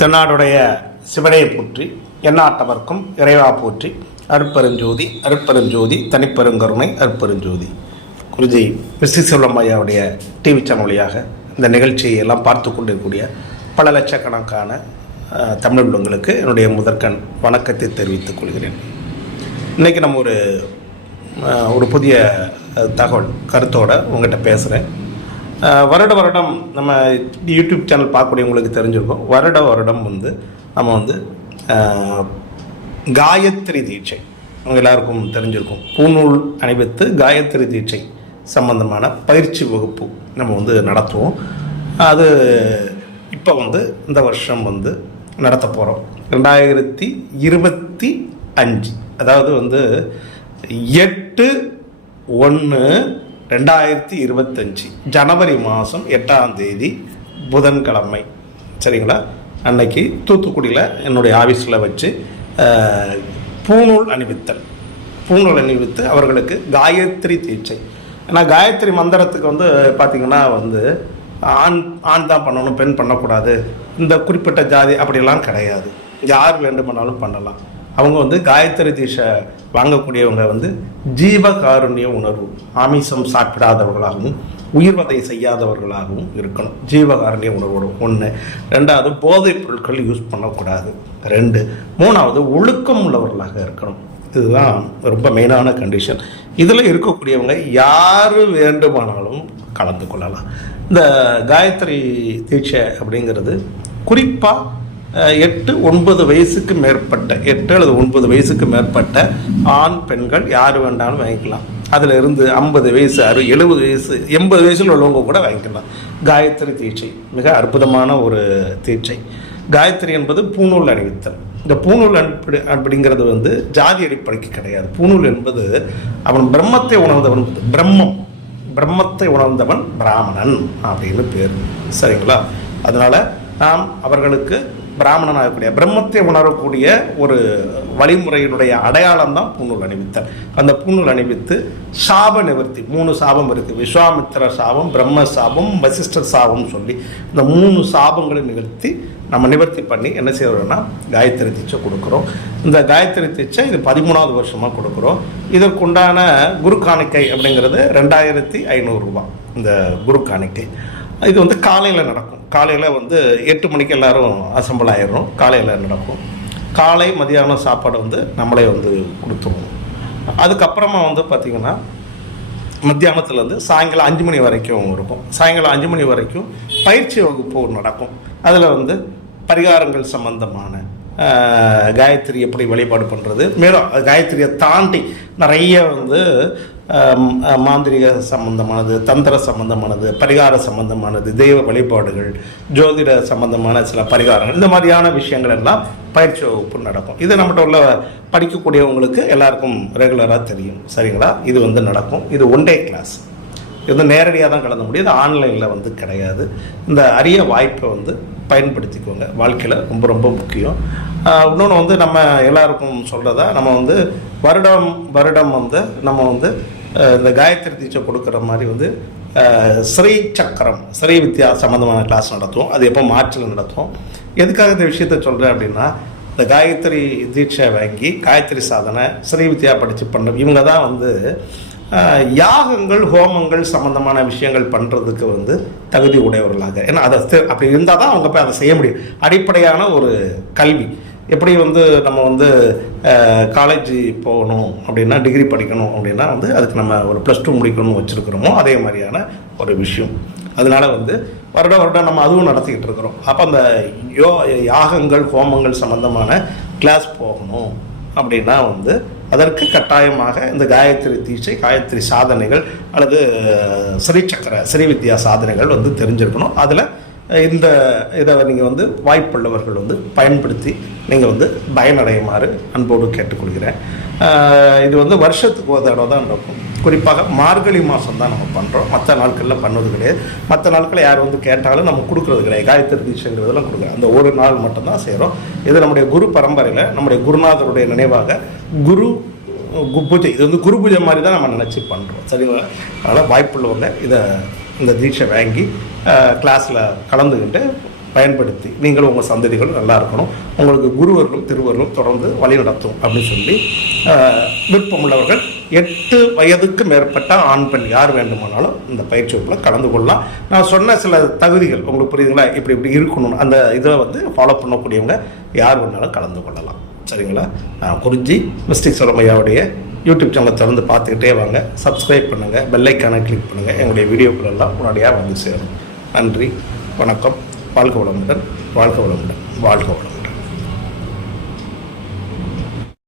தென்னாடுடைய சிவனையை போற்றி எண்ணாட்டவர்க்கும் இறைவா போற்றி அருட்பெருஞ்சோதி அருட்பெருஞ்சோதி தனிப்பெருங்கருணை அருட்பெருஞ்சோதி குருஜி மிஸ்ரி செல்வம்மையாவுடைய டிவி சேனல் வழியாக இந்த நிகழ்ச்சியை எல்லாம் பார்த்து கொண்டிருக்கக்கூடிய பல லட்சக்கணக்கான தமிழ் உள்ளங்களுக்கு என்னுடைய முதற்கண் வணக்கத்தை தெரிவித்துக் கொள்கிறேன். இன்றைக்கி நம்ம ஒரு ஒரு புதிய தகவல் கருத்தோடு உங்கள்கிட்ட பேசுகிறேன் வருட வருடம் நம்ம யூடியூப் சேனல் பார்க்கக்கூடியவங்களுக்கு தெரிஞ்சிருக்கும். வருட வருடம் வந்து நம்ம வந்து காயத்ரி தீட்சை. அவங்க எல்லாருக்கும் தெரிஞ்சிருக்கும். பூநூல் அணிவித்து காயத்ரி தீட்சை சம்பந்தமான பயிற்சி வகுப்பு நம்ம வந்து நடத்துவோம். அது இப்போ வந்து இந்த வருஷம் வந்து நடத்த போகிறோம் ரெண்டாயிரத்தி இருபத்தி அஞ்சு. அதாவது வந்து எட்டு ஒன்று ரெண்டாயிரத்தி இருபத்தஞ்சி ஜனவரி மாதம் எட்டாம் தேதி புதன்கிழமை. சரிங்களா? அன்னைக்கு தூத்துக்குடியில் என்னுடைய ஆஃபீஸில் வச்சு பூநூல் அணிவித்தல். பூநூல் அணிவித்து அவர்களுக்கு காயத்ரி தீட்சை. ஏன்னா காயத்ரி மந்திரத்துக்கு வந்து பார்த்திங்கன்னா வந்து ஆண் ஆண் தான் பண்ணணும் பெண் பண்ணக்கூடாது. இந்த குறிப்பிட்ட ஜாதி அப்படிலாம் கிடையாது. யார் வேண்டுமானாலும் பண்ணலாம். அவங்க வந்து காயத்ரி தீட்சை வாங்கக்கூடியவங்க வந்து ஜீவகாருண்ய உணர்வு ஆமிசம் சாப்பிடாதவர்களாகவும் உயிர்வதை செய்யாதவர்களாகவும் இருக்கணும். ஜீவகாரணிய உணர்வோடு. ஒன்று ரெண்டாவது போதைப் பொருட்கள் யூஸ் பண்ணக்கூடாது. ரெண்டு. மூணாவது ஒழுக்கம் உள்ளவர்களாக இருக்கணும். இதுதான் ரொம்ப மெயினான கண்டிஷன் இதில் இருக்கக்கூடியவங்க யார் வேண்டுமானாலும் கலந்து கொள்ளலாம். இந்த காயத்ரி தீட்சை அப்படிங்கிறது குறிப்பாக எட்டு ஒன்பது வயசுக்கு மேற்பட்ட எட்டு அல்லது ஒன்பது வயசுக்கு மேற்பட்ட ஆண் பெண்கள் யார் வேண்டாலும் வாங்கிக்கலாம். அதில் இருந்து ஐம்பது வயசு அறு எழுபது வயசு எண்பது வயசில் உள்ளவங்க கூட வாங்கிக்கலாம். காயத்ரி தீட்சை மிக அற்புதமான ஒரு தீட்சை. காயத்ரி என்பது பூநூல் அணிவித்தல். இந்த பூநூல் அன்படி அப்படிங்கிறது வந்து ஜாதி அடிப்படைக்கு கிடையாது. பூநூல் என்பது அவன் பிரம்மத்தை உணர்ந்தவன் பிரம்மம் பிரம்மத்தை உணர்ந்தவன் பிராமணன் அப்படின்னு பேர். சரிங்களா? அதனால் நாம் அவர்களுக்கு பிராமணன் ஆகக்கூடிய பிரம்மத்தை உணரக்கூடிய ஒரு வழிமுறையினுடைய அடையாளம் தான் பூநூல் அணிவித்தல். அந்த பூநூல் அணிவித்து சாப நிவர்த்தி மூணு சாபம் இருக்குது விஸ்வாமித்திர சாபம் பிரம்ம சாபம் வசிஷ்டர் சாபம் சொல்லி இந்த மூணு சாபங்களை நிகழ்த்தி நம்ம நிவர்த்தி பண்ணி என்ன செய்கிறோன்னா காயத்ரி தீட்சை கொடுக்குறோம். இந்த காயத்ரி தீட்சை இது பதிமூணாவது வருஷமாக கொடுக்குறோம். இதற்குண்டான குரு காணிக்கை அப்படிங்கிறது ரெண்டாயிரத்தி ஐநூறுரூவா இந்த குரு காணிக்கை. இது வந்து காலையில் நடக்கும். காலையில் வந்து எட்டு மணிக்கு எல்லாரும் அசம்பிள் ஆயிடுறோம். காலையில் நடக்கும்? காலை மதியானம் சாப்பாடு வந்து நம்மளே வந்து கொடுத்துருவோம். அதுக்கப்புறமா வந்து பார்த்திங்கன்னா மத்தியானத்துலேருந்து சாயங்காலம் அஞ்சு மணி வரைக்கும் இருக்கும். சாயங்காலம் அஞ்சு மணி வரைக்கும் பயிற்சி வகுப்பு நடக்கும். அதில் வந்து பரிகாரங்கள் சம்பந்தமான காயத்ரி எப்படி வழிபாடு பண்ணுறது மேலும் காயத்ரியை தாண்டி நிறைய வந்து மாந்திரிக சம்பந்தமானது தந்திர சம்பந்தமானது பரிகார சம்பந்தமானது தெய்வ வழிபாடுகள் ஜோதிட சம்பந்தமான சில பரிகாரங்கள் இந்த மாதிரியான விஷயங்கள் எல்லாம் பயிற்சி வகுப்பு நடக்கும். இது நம்மகிட்ட உள்ள படிக்கக்கூடியவங்களுக்கு எல்லாருக்கும் ரெகுலராக தெரியும். சரிங்களா? இது வந்து நடக்கும். இது ஒன் டே கிளாஸ் இது வந்து நேரடியாக தான் கலந்த முடியும். ஆன்லைனில் வந்து கிடையாது. இந்த அரிய வாய்ப்பை வந்து பயன்படுத்திக்கோங்க. வாழ்க்கையில் ரொம்ப ரொம்ப முக்கியம். இன்னொன்று வந்து நம்ம எல்லாருக்கும் சொல்கிறதா நம்ம வந்து வருடம் வருடம் வந்து நம்ம வந்து இந்த காயத்ரி தீட்சை கொடுக்குற மாதிரி வந்து ஸ்ரீ சக்கரம் ஸ்ரீ வித்யா சம்மந்தமான கிளாஸ் நடத்துவோம். அது எப்போ மார்ச்சில் நடத்துவோம். எதுக்காக இந்த விஷயத்த சொல்கிறேன் அப்படின்னா இந்த காயத்ரி தீட்சை வாங்கி காயத்ரி சாதனை ஸ்ரீ வித்யா படித்து பண்ண இவங்க தான் வந்து யாகங்கள் ஹோமங்கள் சம்பந்தமான விஷயங்கள் பண்ணுறதுக்கு வந்து தகுதி உடையவர்களாக. ஏன்னா அதை அப்படி இருந்தால் தான் அவங்க போய் அதை செய்ய முடியும். அடிப்படையான ஒரு கல்வி. எப்படி வந்து நம்ம வந்து காலேஜ் போகணும் அப்படின்னா டிகிரி படிக்கணும் அப்படின்னா வந்து அதுக்கு நம்ம ஒரு ப்ளஸ் டூ முடிக்கணும்னு வச்சுருக்கிறோமோ அதே மாதிரியான ஒரு விஷயம். அதனால வந்து வருடம் வருடம் நம்ம அதுவும் நடத்திக்கிட்டு இருக்கிறோம். அப்போ அந்த யோ யாகங்கள் ஹோமங்கள் சம்மந்தமான கிளாஸ் போகணும் அப்படின்னா வந்து அதற்கு கட்டாயமாக இந்த காயத்ரி தீட்சை காயத்ரி சாதனைகள் அல்லது ஸ்ரீ சக்கர சாதனைகள் வந்து தெரிஞ்சிருக்கணும். அதில் இந்த இதை நீங்கள் வந்து வாய்ப்புள்ளவர்கள் வந்து பயன்படுத்தி நீங்கள் வந்து பயனடையுமாறு அன்போடு கேட்டுக்கொள்கிறேன். இது வந்து வருஷத்துக்கு ஒரு தடவை தான் நடக்கும். குறிப்பாக மார்கழி மாதம் தான் நம்ம பண்ணுறோம் மற்ற நாட்களில் பண்ணது கிடையாது. மற்ற நாட்களில் யார் வந்து கேட்டாலும் நம்ம கொடுக்குறது கிடையாது. காயத்திரி தீட்சைங்கிறதெல்லாம் கொடுக்குறோம். அந்த ஒரு நாள் மட்டும்தான் செய்கிறோம் இது நம்முடைய குரு பரம்பரையில் நம்முடைய குருநாதருடைய நினைவாக குரு கு- பூஜை. இது வந்து குரு பூஜை மாதிரி தான் நம்ம நினச்சி பண்ணுறோம் சரிங்களா? அதனால் வாய்ப்புள்ளவங்க இதை இந்த தீட்சை வாங்கி கிளாஸில் கலந்துக்கிட்டு பயன்படுத்தி நீங்களும் உங்கள் சந்ததிகளும் நல்லா இருக்கணும். உங்களுக்கு குருவர்களும் திருவர்களும் தொடர்ந்து வழி நடத்தும் அப்படின்னு சொல்லி விருப்பமுள்ளவர்கள் எட்டு வயதுக்கு மேற்பட்ட ஆண் பெண் யார் வேண்டுமானாலும் இந்த பயிற்சி வகுப்பில் கலந்து கொள்ளலாம். நான் சொன்ன சில தகுதிகள் உங்களுக்கு புரியுதுங்களா? இப்படி இப்படி இருக்கணும் அந்த இதை வந்து ஃபாலோ பண்ணக்கூடியவங்க யார் வேணாலும் கலந்து கொள்ளலாம். சரிங்களா? நான் குறிஞ்சி மிஸ்டிக் சொலமையாவுடைய யூடியூப் சேனலை திறந்து பார்த்துக்கிட்டே வாங்க. சப்ஸ்கிரைப் பண்ணுங்கள் பெல்லைக்கான கிளிக் பண்ணுங்கள் எங்களுடைய வீடியோக்கள் எல்லாம் உடனடியாக வந்து சேரும். நன்றி வணக்கம். வாழ்க வளமுடன் வாழ்க வளமுடன் வாழ்க வளமுடன்.